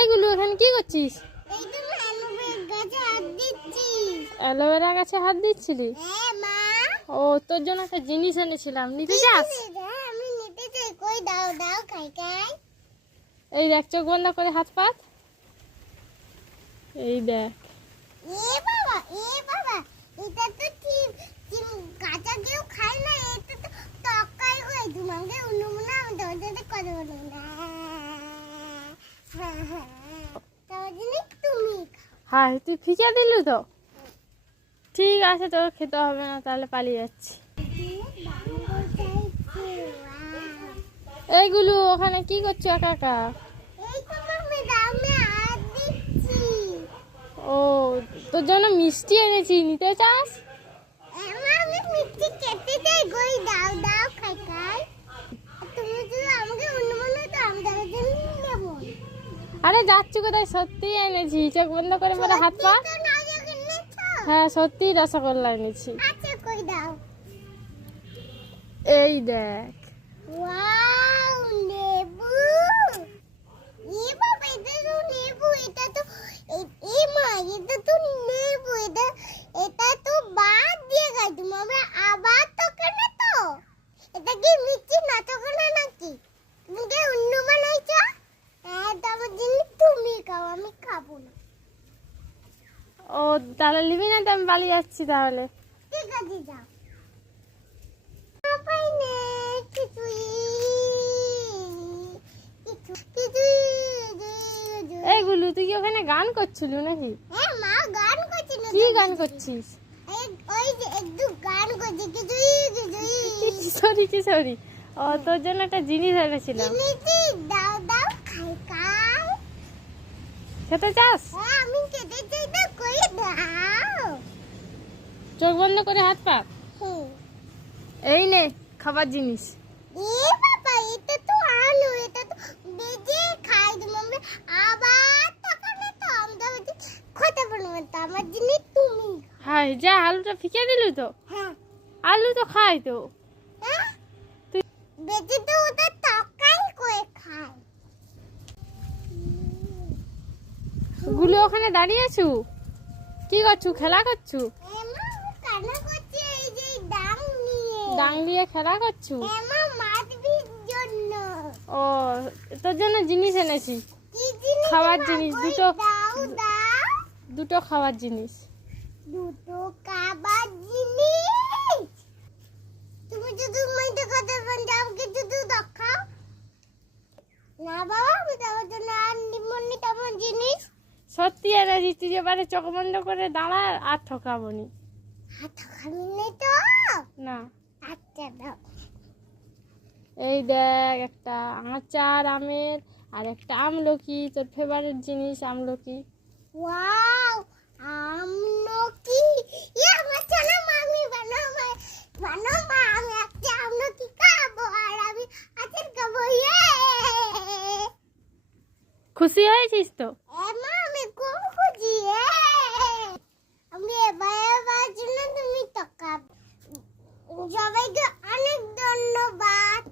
এইগুলো এখানে কি করছিস? এই তো অ্যালোভেরা গাছে হাত দিচ্ছি। অ্যালোভেরা গাছে হাত দিচ্ছিলি? হ্যাঁ মা। ও, তোর জন্য একটা জিনিস এনেছিলাম, নিতে চাস? হ্যাঁ আমি নিতে চাই। কই দাও দাও খাই খাই। এই দেখ, চোখ বন্ধ করে হাত পাত। এই দেখ। এ বাবা এটা তো ঠিক কাঁচা কেউ খায় না। এটা তো তরকারি হয়। তোমাকে উনুমুনা আমি তোমাদের করে বলো না। তোমার জন্য তুমি হাই, তুই ফিকে দিলি তো? ঠিক আছে, তোকে খেতে হবে না, তাহলে পালিয়ে যাচ্ছি। এইগুলো ওখানে কি করছো একা একা? ও, তোর জন্য মিষ্টি এনেছি, নিতে চাস? আরে যাচ্ছি কোথায়, সত্যি এনেছি। চোখ বন্ধ করে বলে হাত পা। হ্যাঁ, সত্যি রসগোল্লা এনেছি। এই দেখ। এটা তো বাদ দিয়ে খাই তুমি। আমরা আবার তো কেন তো এটা কি মিষ্টি না তো কেন নাকি? তুমি কি অন্য বানাইছো? হ্যাঁ, তোমার জন্য তুমি খাও, আমি খাবো না। ও, তাহলে নিবি না তো? আমি পালিয়ে যাচ্ছি তাহলে। ঠিক আছে যাও। এইগুলো তুই কি ওখানে গান করছিলি নাকি? হ্যাঁ মা, গান করছিল। কি গান করছিস? ওই যে একটু গান করছি কিশোরী কিশোরী। ও, তোর জন্য একটা জিনিস এনেছিলাম, দাও দাও খাই খাই। খেতে চাস? হ্যাঁ আমি খেতে চাই না, কই দাও। চোখ বন্ধ করে হাত পা। হুম। এই নে খাবার জিনিস। বাবা এটা তো আলু। এটা তো বেজে খাই তুমি। আমরা আবার তখন তো আমরা খেতে পারবো না। আমার জিনিস তুমি। হাই, যা, আলুটা ফিকে দিলি তো? হ্যাঁ। আলু তো খাই তো। হ্যাঁ বেজে তো ওটা তরকারি করে খায়। গুলো ওখানে দাঁড়িয়ে আছু, কি করছু? খেলা করছু? এমা কান্না করছে এই যে ডাং নিয়ে। ডাং দিয়ে খেলা করছু? এমা মারবির জন্য। ও, তোর জন্য জিনিস এনেছি, কি জিনিস? খাবার জিনিস দুটো। দাও দাও। দুটো খাবার জিনিস। দুটো খাবার জিনিস। তুমি যদি মাইতে কথা বলতে আমাকে যদি দেখাও না বাবা। আমি তোমার জন্য আর নিমনি তোমার জিনিস। সত্যি এনেছি, তুই এবারে চোখ বন্ধ করে দাঁড়া, আর ঠকাবনি। হাত খাবি নেই তো? না। আচ্ছা দাও। এই দেখ, একটা আচার আমের, আর একটা আমলকি, তোর ফেভারিট জিনিস আমলকি। ওয়াও, আমলকি। আমার ছেলে মামি বানাও মা। আমি একটা আমলকি খাবো আর আমি আচার খাবো। খুশি হয়েছিস তো? মা আমি খুব খুশি। আমি এবার জন্য তুমি টাকা। সবাইকে অনেক ধন্যবাদ।